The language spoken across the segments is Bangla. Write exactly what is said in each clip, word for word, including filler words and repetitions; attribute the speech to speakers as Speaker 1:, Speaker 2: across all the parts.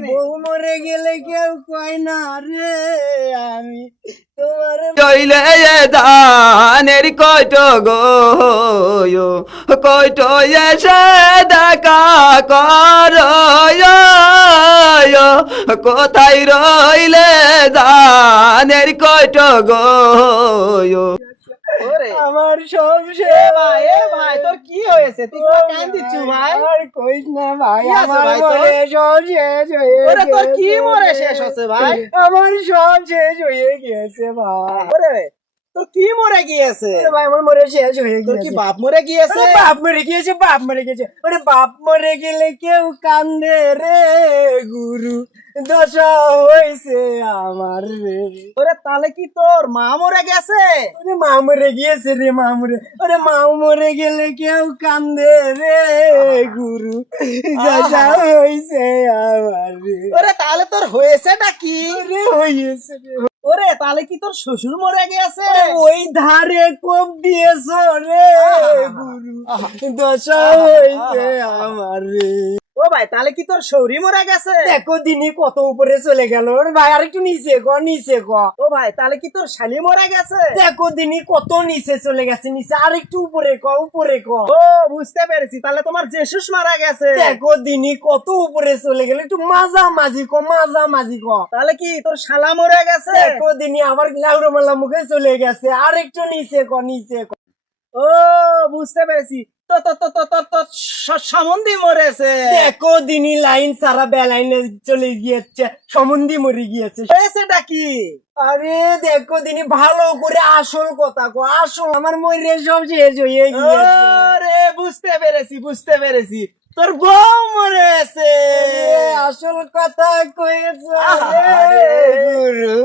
Speaker 1: বউ মরে গেলে কেউ কয় না রে আমি তোমার
Speaker 2: চইলে ধানের কয়ট গো কয়ট এসে দেখা কর কোথায় রইলে ধানের কয়ট গো
Speaker 1: আমার সব
Speaker 3: এ ভাই এ ভাই তোর কি হয়েছে তুই কি কান্দিছু ভাই
Speaker 1: আর কইস না ভাই
Speaker 3: কি আছে
Speaker 1: আমার
Speaker 3: ভাই তোর?
Speaker 1: মরে সব শেষ হয়ে
Speaker 3: ওরে তোর কি
Speaker 1: গেছে।
Speaker 3: মরে শেষ হচ্ছে ভাই
Speaker 1: আমার সব শেষ হয়ে গেছে ভাই
Speaker 3: ওরে তোর কি মরে গিয়েছে
Speaker 1: আরে ভাই আমার মরে শেষ হয়ে
Speaker 3: তোর কি
Speaker 1: গেছে
Speaker 3: বাপ মরে গিয়েছে
Speaker 1: আরে বাপ মরে গিয়েছে বাপ মরে গেছে ওরে বাপ মরে গেলে কেউ কান্দে রে গুরু দশা হইছে আমার রে
Speaker 3: ওরে তাহলে কি তোর মা মরে গেছে
Speaker 1: ওরে মা মরে গিয়েছে রে মা মরে ওরে মা মরে গেলে কেউ কান্দে রে গুরু দশা হইছে আমার রে
Speaker 3: ওরে তাহলে তোর হয়েছেটা কি
Speaker 1: রে হইছে রে
Speaker 3: ওরে তাহলে কি তোর শ্বশুর মরে গেছে
Speaker 1: ওরে ওই ধারে কোপ দিয়েছ রে গুরু দশা হইছে আমার রে
Speaker 3: ও ভাই তাহলে কি তোর শৌরি মরে গেছে
Speaker 1: দেখো দিনই কত উপরে চলে গেল ওর ভাই আরেকটু নিচে ক নিচে ক
Speaker 3: ও ভাই তাহলে কি তোর শালি মরে গেছে
Speaker 1: দেখো দিনই কত নিচে চলে গেছে নিচে আরেকটু উপরে ক উপরে ক
Speaker 3: ও বুঝতে পেরেছি তাহলে তোমার জেসুস মারা গেছে
Speaker 1: দেখো দিনই কত উপরে চলে গেল একটু মাজা মাঝি ক মাজা মাঝি ক
Speaker 3: তাহলে কি তোর শালা মরে গেছে
Speaker 1: দেখো দিনই আবার লাউড়ো মালা মুখে চলে গেছে আরেকটু নিচে ক নিচে ক
Speaker 3: ও বুঝতে পেরেছি তো তো তো তো তো তো সমন্ধি মরেছে
Speaker 1: দেখো দিনই লাইন সারা বেলাইনে চলে গিয়েছে সমন্ধি মরে গিয়েছে
Speaker 3: হয়েছেটা কি
Speaker 1: আরে দেখো দিনই ভালো করে আসল কথা কো আসল আমার মরে সব শেষ হয়ে গিয়েছে
Speaker 3: রে বুঝতে পেরেছি বুঝতে পেরেছি তোর বউ মরেছে
Speaker 1: এ আসল কথা কয়েছে
Speaker 3: আহারে।
Speaker 1: গুরু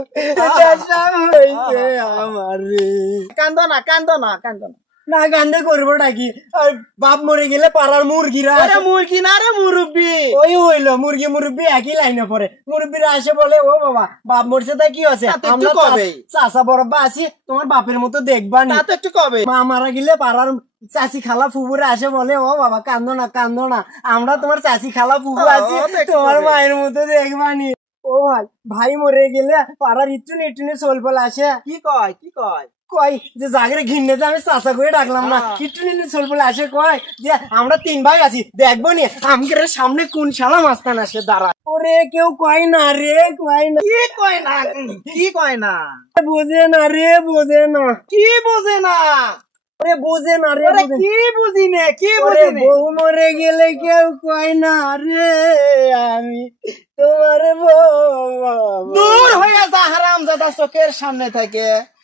Speaker 1: দশা হইছে আমার রে
Speaker 3: কান্দো না কান্দো না কান্দো না
Speaker 1: না গান্ধে করবো নাকি আর বাপ মরে গেলে পাড়ার মুরগিরা
Speaker 3: আরে
Speaker 1: আসে।
Speaker 3: মুরগি না রে মুরব্বি
Speaker 1: ওই হইলো মুরগি মুরব্বি একই লাইনে পড়ে মুরব্বিরা আসে বলে ও বাবা বাপ মরছে তা কি আছে
Speaker 3: তা তো একটু
Speaker 1: আমরা
Speaker 3: কবেই।
Speaker 1: চাষা বরব্বা আছি তোমার বাপের মতো দেখবা নি
Speaker 3: তা তো একটু কবে
Speaker 1: মা মারা গেলে পাড়ার চাচি খালা ফুবুরে আসে বলে ও বাবা কান্দো না কান্দো না আমরা তোমার চাচি খালা ফুবু
Speaker 3: ও,
Speaker 1: আছি
Speaker 3: দেখতে
Speaker 1: তোমার
Speaker 3: হবে।
Speaker 1: মায়ের মতো দেখবানি ও ভাই ভাই মরে গেলে পাড়ার ইটুনে ইটুনে সোলপল আসে
Speaker 3: কি কয় কি কয়
Speaker 1: কয় যে জাগরে ঘিন্নেতে আমি চাচা করে ডাকলাম না
Speaker 3: হ্যাঁ।
Speaker 1: ইটুনে সোলপল আসে কয় যে আমরা তিন ভাই আছি দেখবো নি আমাকে সামনে কোন শালা মাস্তান আসে দাঁড়া ওরে কেউ কয় না রে কয় না
Speaker 3: কি কয় না কি কয় না
Speaker 1: বোঝে না রে বোঝে না
Speaker 3: কি বোঝে না
Speaker 1: ওরে বোঝে না রে
Speaker 3: ওরে
Speaker 1: বোঝে না।
Speaker 3: কি বুঝি নে কি
Speaker 1: ওরে
Speaker 3: বুঝি নে
Speaker 1: বউ মরে গেলে কেউ কয় না রে আমি তোমার বউ
Speaker 3: দূর হয়ে যা হারাম জাদা চোখের সামনে থেকে